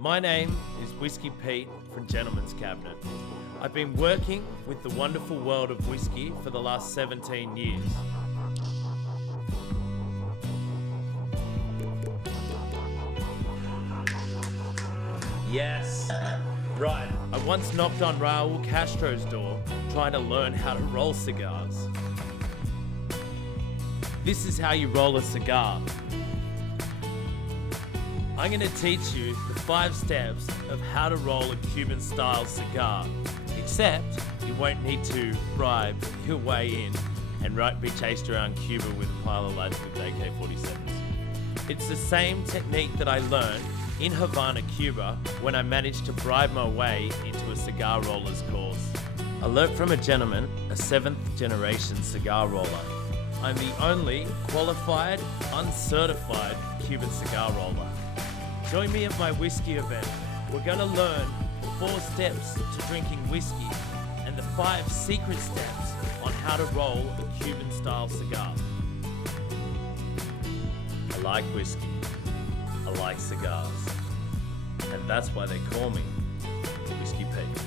My name is Whiskey Pete from Gentleman's Cabinet. I've been working with the wonderful world of whiskey for the last 17 years. Yes. Right. I once knocked on Raul Castro's door trying to learn how to roll cigars. This is how you roll a cigar. I'm going to teach you the 5 steps of how to roll a Cuban-style cigar, except you won't need to bribe your way in and be chased around Cuba with a pile of lads with AK-47s. It's the same technique that I learned in Havana, Cuba, when I managed to bribe my way into a cigar roller's course. I learnt from a gentleman, a 7th generation cigar roller. I'm the only qualified, uncertified Cuban cigar roller. Join me at my whiskey event. We're going to learn the 4 steps to drinking whiskey and the 5 secret steps on how to roll a Cuban-style cigar. I like whiskey. I like cigars. And that's why they call me Whiskey Pete.